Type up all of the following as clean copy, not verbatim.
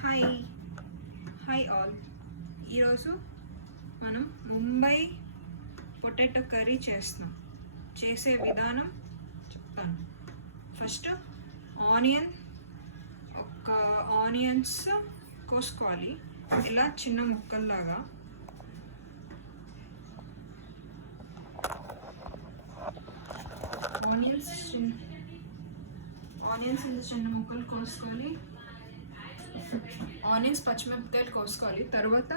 Hi hi all. ఈరోజు మనం Mumbai potato curry చేస్తున్నాం. చేసే విధానం చెప్తాను. ఫస్ట్ ఆనియన్స్ కోసుకోవాలి, ఇలా చిన్న ముక్కల్లాగా. ఆనియన్స్ ఇంత చిన్న ముక్కలు కోసుకోవాలి. ఆనియన్స్, పచ్చిమిరపకాయలు కోసుకోవాలి. తర్వాత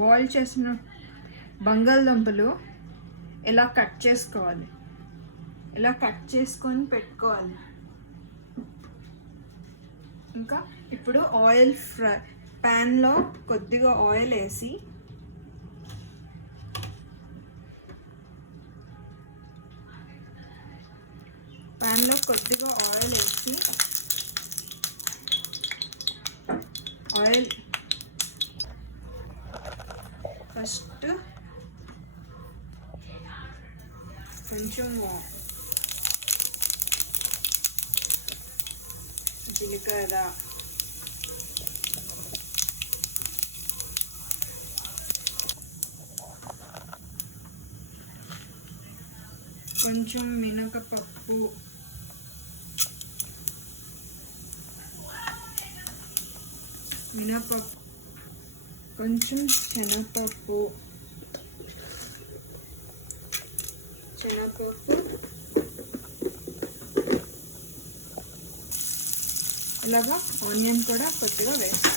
బాయిల్ చేసిన బంగాళదుంపలు ఇలా కట్ చేసుకోవాలి. ఇలా కట్ చేసుకొని పెట్టుకోవాలి. ఇంకా ఇప్పుడు ఆయిల్ ప్యాన్లో కొద్దిగా ఆయిల్ వేసి ఆయిల్ ఫస్ట్ కొంచెం జీలకర్ర, కొంచెం మినపప్పు, కొంచెం శనగపప్పు, ఇలాగా ఆనియన్ కూడా కొద్దిగా వేస్తాం.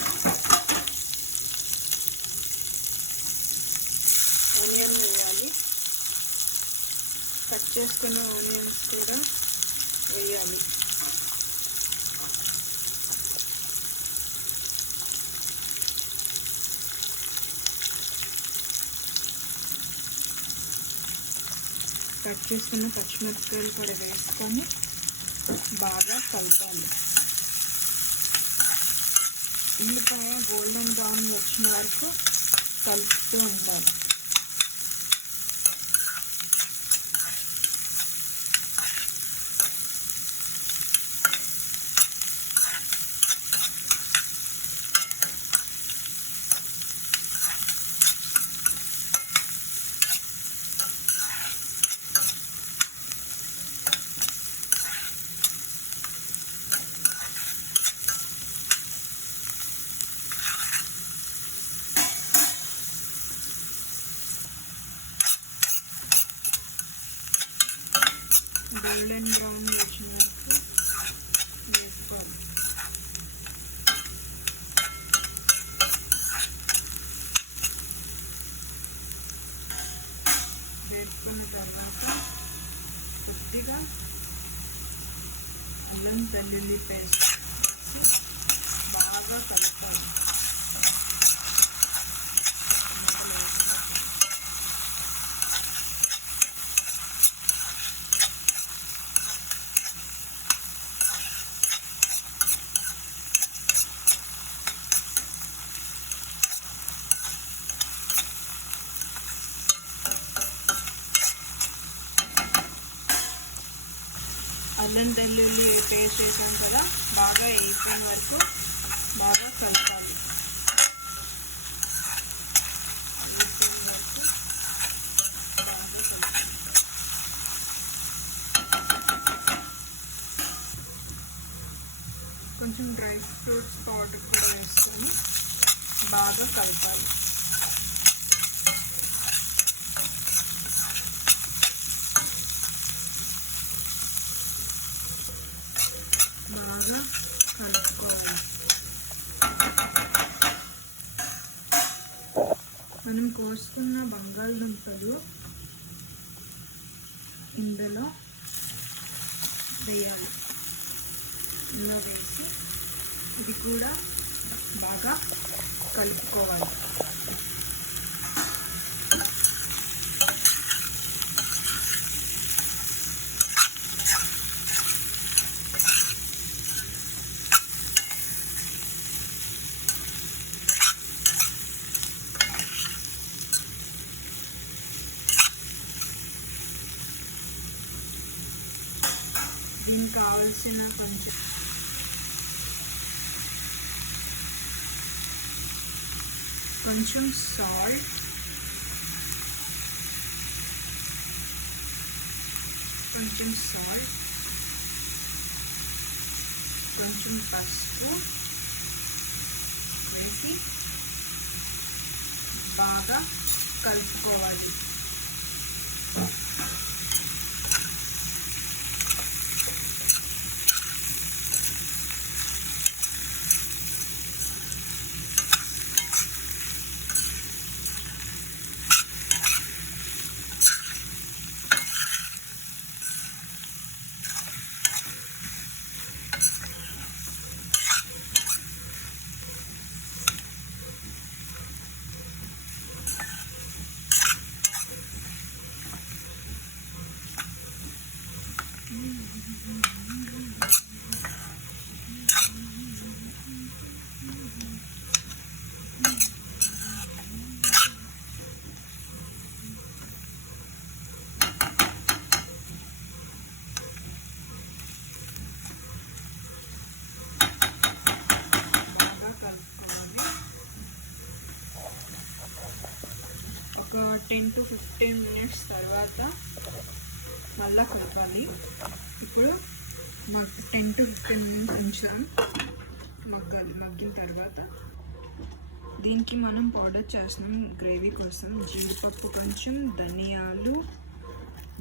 ఆనియన్ వేయాలి, కట్ చేసుకున్న ఆనియన్స్ కూడా వేయాలి. కట్ చేసుకున్న పచ్చిమిరపకాయలు కూడా వేసుకొని బాగా కలపాలి. ఉల్లిపాయ గోల్డెన్ బ్రౌన్ వచ్చిన వరకు కలుపుతూ ఉండాలి. గోల్డెన్ బ్రౌన్ వచ్చిన వరకు వేసుకోవాలి. వేసుకున్న తర్వాత కొద్దిగా అల్లం వెల్లుల్లి పేస్ట్ వేసి బాగా కలపాలి. అల్లం వెల్లుల్లి పేస్ట్ వేసాం కదా, బాగా వేసిన వరకు బాగా కలపాలి. కొంచెం డ్రై ఫ్రూట్స్ పౌడర్ కూడా వేసుకొని బాగా కలపాలి. బాగా కలుపుకోవాలి. మనం కోసుకున్న బంగాళదుంపలు ఇందులో వేయాలి. ఇందులో వేసి ఇది కూడా బాగా కలుపుకోవాలి. దీనికి కావాల్సిన కొంచెం కొంచెం సాల్ట్, కొంచెం పసుపు వేసి బాగా కలుపుకోవాలి. ఒక 10 to 15 minutes తర్వాత మళ్ళీ కలపాలి. ఇప్పుడు 10 to 15 minutes ఉంచాం మగ్గిన తర్వాత దీనికి మనం పౌడర్ చేస్తున్నాం గ్రేవీ కోసం. జీడిపప్పు కొంచెం, ధనియాలు,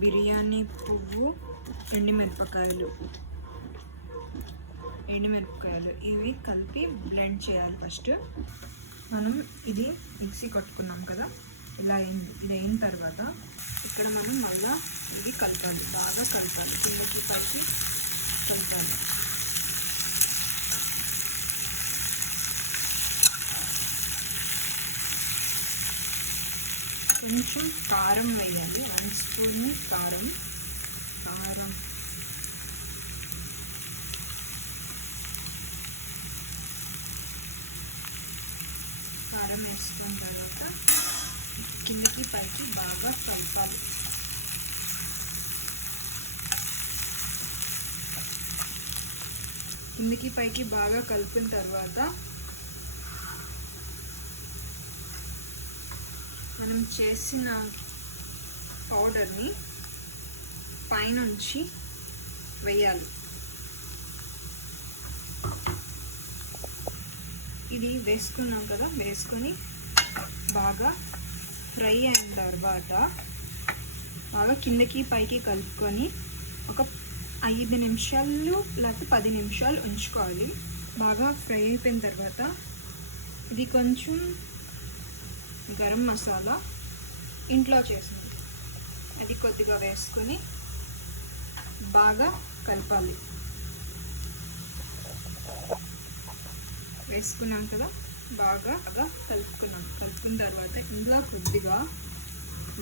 బిర్యానీ పువ్వు, ఎండుమిరపకాయలు ఇవి కలిపి బ్లెండ్ చేయాలి. ఫస్ట్ మనం ఇది మిక్సీ కొట్టుకున్నాం కదా, ఇలా అయిన తర్వాత ఇక్కడ మనం మళ్ళీ ఇది కలపాలి, బాగా కలపాలి, కిందకి పైకి కలపాలి. కొంచెం కారం వేయాలి, 1 స్పూన్ కారం వేసుకున్న తర్వాత కిందకి పైకి బాగా కలపాలి. కిందకి పైకి బాగా కలిపిన తర్వాత మనం చేసిన పౌడర్ని పైనుంచి వేయాలి. ఇది వేసుకున్నాం కదా, వేసుకొని బాగా ఫ్రై అయిన తర్వాత బాగా కిందకి పైకి కలుపుకొని ఒక 5 నిమిషాలు లేకపోతే 10 నిమిషాలు ఉంచుకోవాలి. బాగా ఫ్రై అయిపోయిన తర్వాత ఇది కొంచెం గరం మసాలా ఇంట్లో చేసినది అది కొద్దిగా వేసుకొని బాగా కలపాలి. వేసుకున్నాం కదా, బాగా కలుపుకున్న తర్వాత ఇంకా కొద్దిగా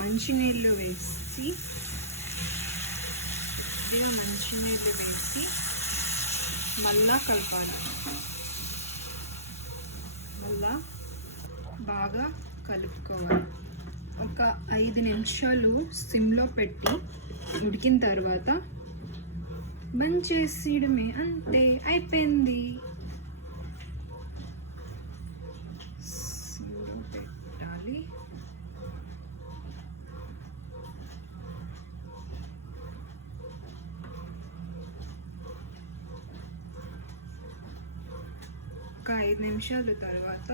మంచినీళ్ళు వేసి మళ్ళా కలపాలి. మళ్ళా బాగా కలుపుకోవాలి. ఒక 5 నిమిషాలు సిమ్లో పెట్టి ఉడికిన తర్వాత బంద్ చేసేయడమే, అంతే, అయిపోయింది. సిమ్లో పెట్టాలి. ఒక 5 నిమిషాల తర్వాత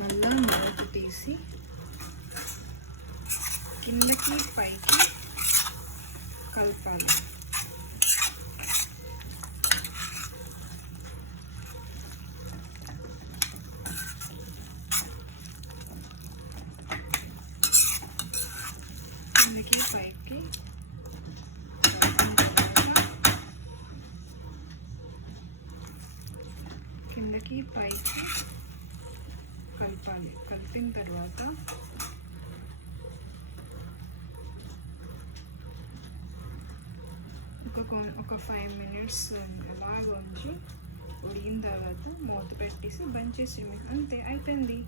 మళ్ళా మూత తీసి కిందకి పైకి కలపాలి. కిందకి పైకి కలపాలి. కలిపిన తర్వాత ఒక 5 మినిట్స్ అలాగ ఉంచి ఉడికిన తర్వాత మూత పెట్టేసి బంద్ చేసి, అంతే, అయిపోయింది.